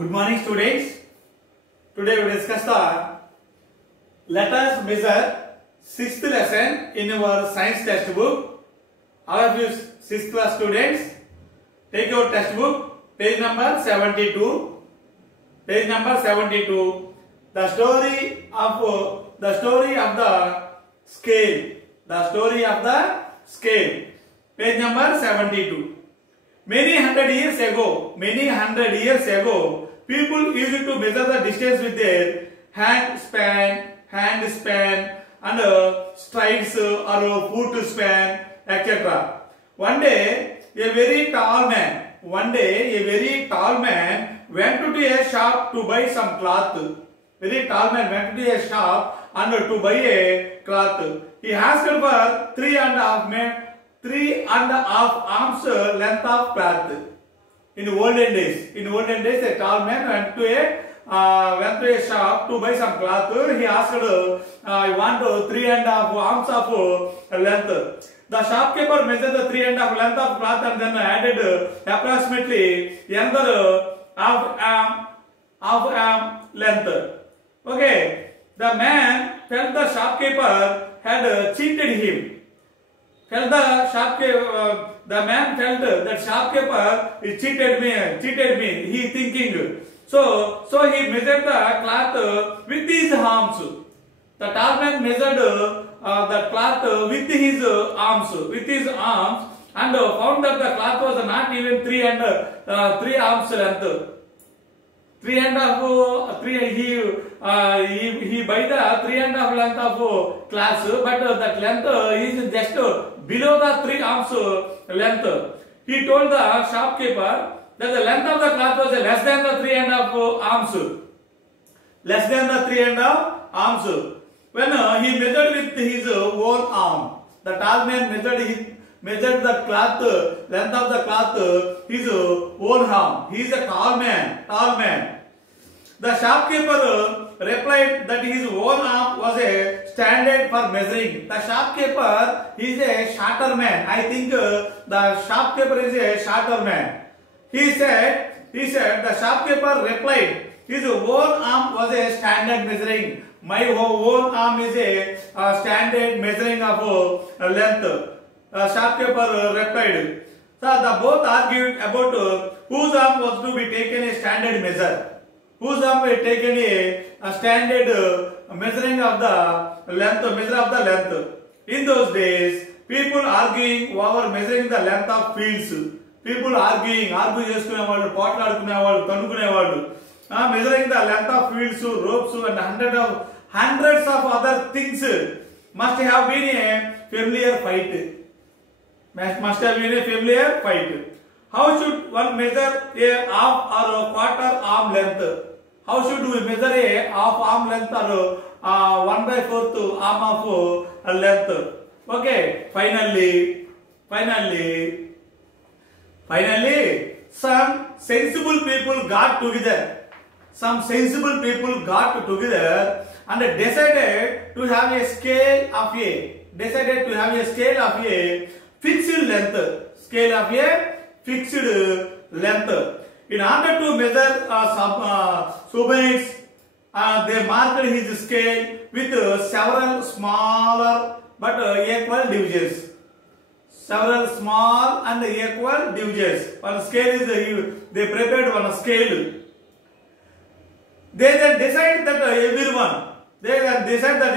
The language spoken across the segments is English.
Good morning, students. Today we discuss the let us measure sixth lesson in our science textbook. All of you sixth class students, take your textbook, page number 72. Page number 72. The story of the scale. The story of the scale. Page number 72. Many hundred years ago, people used to measure the distance with their hand span, and strides or foot span, etc. One day, a very tall man went to a shop to buy some cloth. Very tall man went to a shop and to buy a cloth. He asked for 3.5 arms length of cloth. In olden days, a tall man went to a shop to buy some cloth. He asked, I want 3.5 arms of length. The shopkeeper measured the 3.5 length of cloth and then added approximately another half arm length. Okay, the man felt the shopkeeper had cheated him. The man felt that shopkeeper cheated me. He thinking. So he measured the cloth with his arms. The tall man measured the cloth with his arms, and found that the cloth was not even 3 arms length. He buy the 3.5 length of cloth, but that length is just below the 3 arms length. He told the shopkeeper that the length of the cloth was less than the 3.5 arms. Less than the 3.5 arms. When he measured with his own arm, the tall man measured the cloth, length of the cloth, his own arm. He is a tall man. The shopkeeper replied that his own arm was a standard for measuring. The shopkeeper is a shorter man. I think the shopkeeper is a shorter man. He said, the shopkeeper replied, his own arm was a standard measuring. My own arm is a standard measuring of length. Shopkeeper replied. So the both argued about whose arm was to be taken a standard measure. Whose arm was taken a standard measuring of the length, In those days, people arguing over measuring the length of fields. People argue చేసుకునేవాళ్ళు, పోట్లాడుకునేవాళ్ళు, కనుక్కునేవాళ్ళు. Measuring the length of fields, ropes, and hundreds of other things must have been a familiar fight. How should one measure a half or a quarter arm length? How should we measure a half arm length or 1/4 arm of length? Okay, finally, some sensible people got together. And decided to have a scale of a fixed length. In order to measure subunits, they marked his scale with several smaller but equal divisions. Several small and equal divisions. One scale is they prepared one scale. They then decided that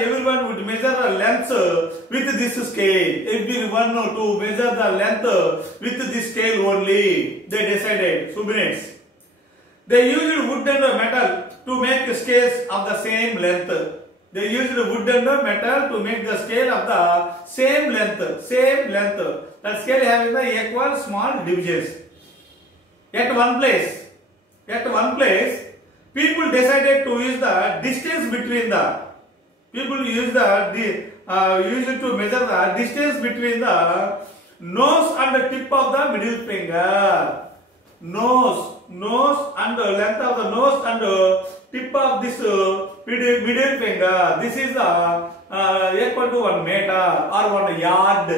everyone would measure the length with this scale. Everyone to measure the length with this scale only. They decided, subunits. They used wood and metal to make scales of the same length. That scale having the equal small divisions. At one place, people decided to use the distance between the used to measure the distance between the nose and the tip of the middle finger. Nose and the length of the nose and the tip of this middle finger. This is equal to 1 meter or 1 yard.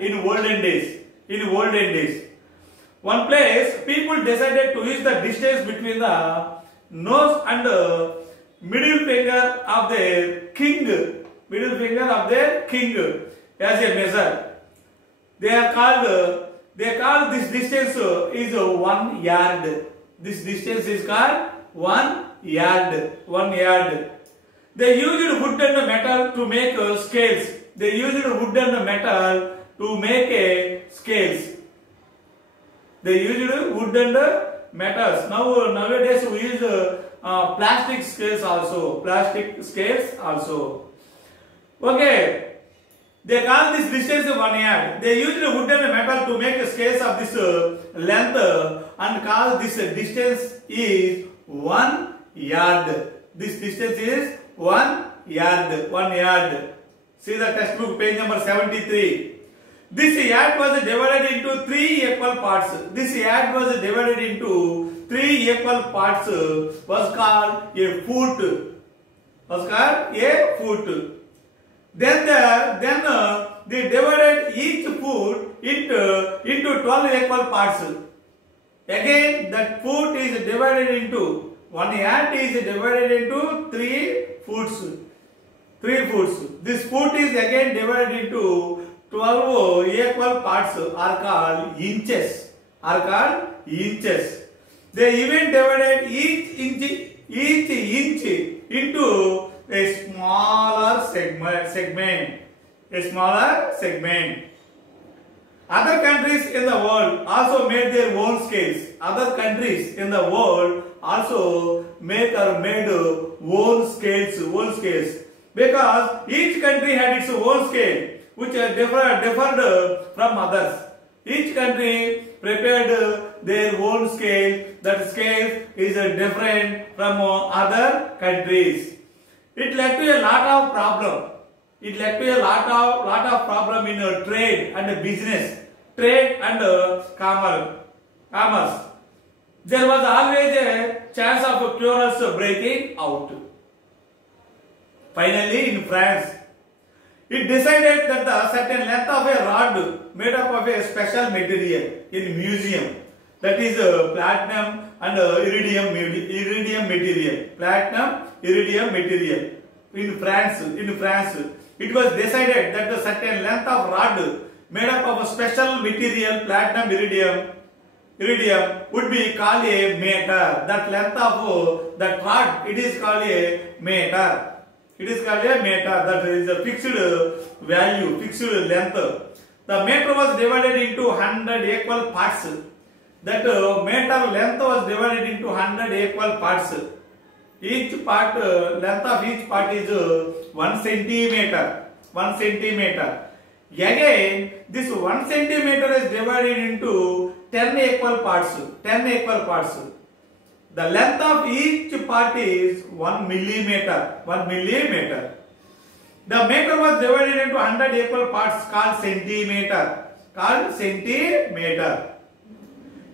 In olden days. one place people decided to use the distance between the nose and middle finger of their king, as a measure. They call this distance is 1 yard. This distance is called 1 yard. 1 yard. They used wood and metal to make scales. They used wood and metal to make scales. They used wood and metals. Nowadays we use plastic scales also. Okay. They call this distance 1 yard. They used wood and metal to make scales of this length and call this distance is 1 yard. This distance is 1 yard. 1 yard. See the textbook page number 73. This yard was divided into 3 equal parts. This yard was divided into 3 equal parts. Was called a foot. Then they divided each foot into 12 equal parts. Again, that foot is divided into 1 yard is divided into 3 foots. 3 foots. This foot is again divided into 12 equal parts are called inches. They even divided each inch into a smaller segment. Other countries in the world also made their own scales. Made own scales because each country had its own scale which differed from others. Each country prepared their own scale. That scale is different from other countries. It led to a lot of problem. In trade and business, trade and commerce. There was always a chance of quarrels breaking out. Finally, in France, it decided that the certain length of a rod made up of a special material in museum, that is platinum and iridium material. In France, it was decided that the certain length of rod made up of a special material, platinum iridium, would be called a meter. That length of that rod, it is called a meter. That is a fixed value, fixed length. The meter was divided into 100 equal parts. That meter length was divided into 100 equal parts. Each part, length of each part is 1 centimeter. Again, this 1 centimeter is divided into 10 equal parts. The length of each part is 1 millimeter. The meter was divided into 100 equal parts called centimeter.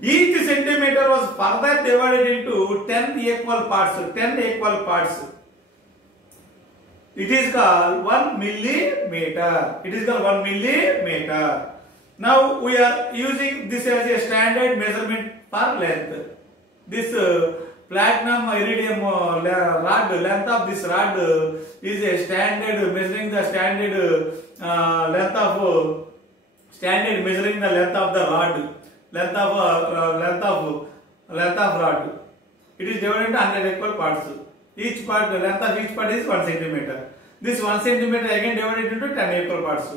Each centimeter was further divided into 10 equal parts. It is called 1 millimeter. Now we are using this as a standard measurement for length. This platinum iridium rod, length of this rod is a standard measuring the length of the rod. Length of rod. It is divided into 100 equal parts. Each part, the length of each part is 1 centimeter. This 1 centimeter again divided into 10 equal parts.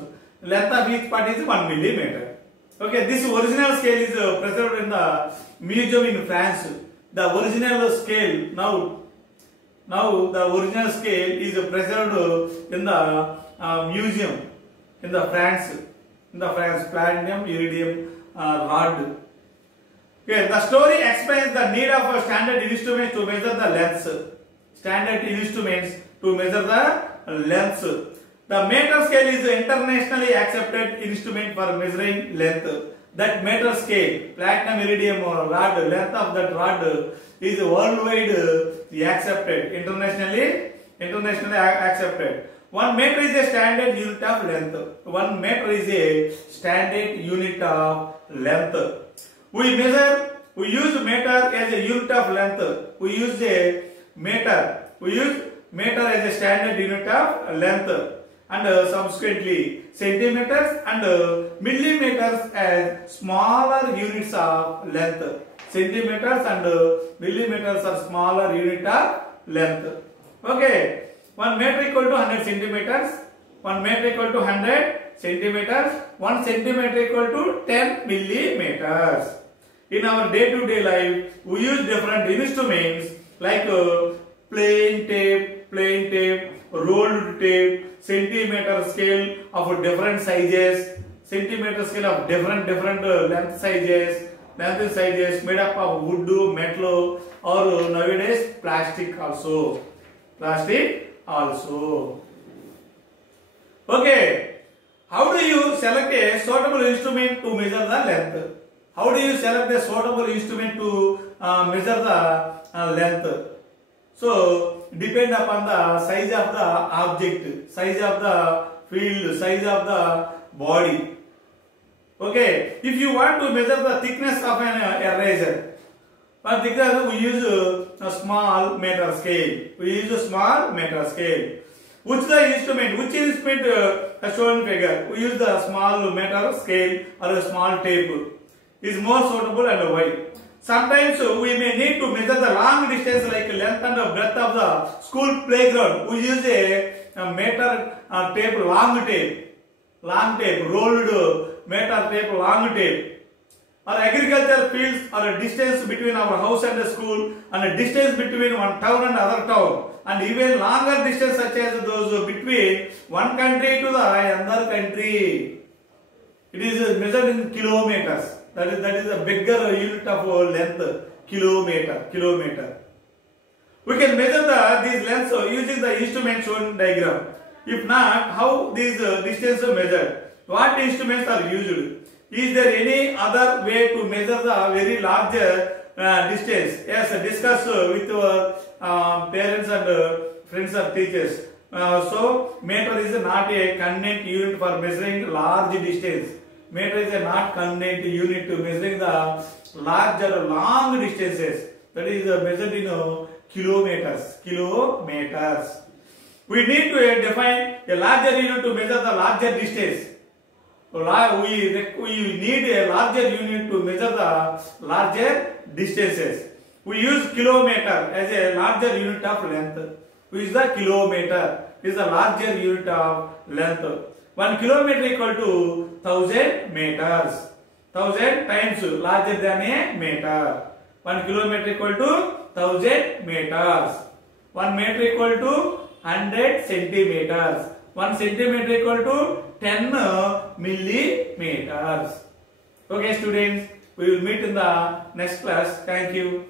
Length of each part is 1 millimeter. Okay, this original scale is preserved in the museum in France. The original scale now the original scale is preserved in the museum in the France. Platinum iridium rod. Okay, the story explains the need of standard instruments to measure the lengths. The meter scale is an internationally accepted instrument for measuring length. That meter scale, platinum iridium rod, length of that rod is worldwide accepted, internationally accepted. 1 meter is a standard unit of length. We use meter as a unit of length. We use meter as a standard unit of length, and subsequently centimeters and millimeters as smaller units of length. Centimeters and millimeters are smaller unit of length. Okay, 1 meter equal to 100 centimeters, 1 meter equal to 100 centimeters, 1 centimeter equal to 10 millimeters. In our day-to-day life, we use different instruments like plain tape, rolled tape, centimeter scale of different sizes, centimeter scale of different length sizes made up of wood, metal, or nowadays plastic also. Okay, how do you select a suitable instrument to measure the length? How do you select a suitable instrument to measure the length? So, depend upon the size of the object, size of the field, size of the body. Okay, if you want to measure the thickness of an eraser, for thickness we use a small meter scale. Which instrument has shown figure? We use the small meter scale or a small tape is more suitable, and why? Sometimes we may need to measure the long distance like length and breadth of the school playground. We use a meter tape, long tape, rolled meter tape, long tape. Or agriculture fields, or a distance between our house and the school, and a distance between one town and other town, and even longer distance such as those between one country to the another country. It is measured in kilometers. That is a bigger unit of length, kilometer. We can measure these lengths using the instrument shown in diagram. If not, how these distances are measured? What instruments are used? Is there any other way to measure the very larger distance? Yes, discuss with your parents and friends or teachers. So, meter is not a convenient unit for measuring large distance. Meter is not convenient unit to measuring the larger long distances. That is measured in kilometers. We need to define a larger unit to measure the larger distance. We need a larger unit to measure the larger distances. We use kilometer as a larger unit of length. We use the kilometer is the larger unit of length. 1 kilometer equal to 1000 meters. 1000 times larger than a meter. 1 kilometer equal to 1000 meters. 1 meter equal to 100 centimeters. 1 centimeter equal to 10 millimeters. Okay students, we will meet in the next class. Thank you.